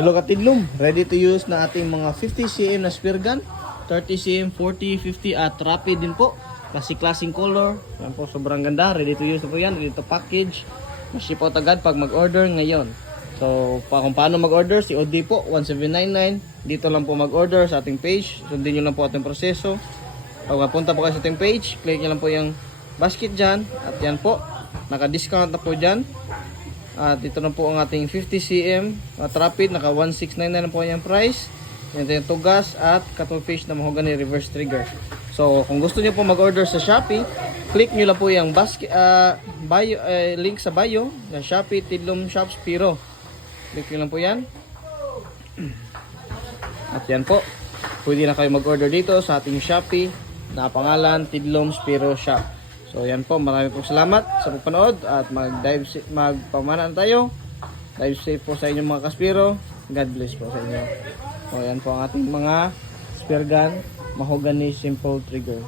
Hello katidlom, ready to use na ating mga 50cm na spear gun, 30cm, 40, 50 at rapid din po. Klaseng color, yan po, sobrang ganda, ready to use na po yan, ready to package. Mas-ship out agad pag mag-order ngayon. So, kung paano mag-order, si OD po, 1799. Dito lang po mag-order sa ating page. Sundin nyo lang po ating proseso. Pag mapunta po kayo sa ating page, click nyo lang po yung basket dyan. At yan po, naka-discount na po dyan. At dito na po ang ating 50cm at rapid, naka 1699 na po yung price. Yan yung tugas at cuttlefish na mahogany reverse trigger. So, kung gusto niyo po mag-order sa Shopee, click nyo lang po yung basket, link sa bio na Shopee Tidlom Shops Piro. Click nyo lang po yan. At yan po, pwede na kayo mag-order dito sa ating Shopee na pangalan Tidlom Spiro Shop. So yan po, maraming po salamat sa pagpanood at magpamanan tayo. Dive safe po sa inyong mga kaspiro. God bless po sa inyo. So yan po ang ating mga spear gun, mahogany simple trigger.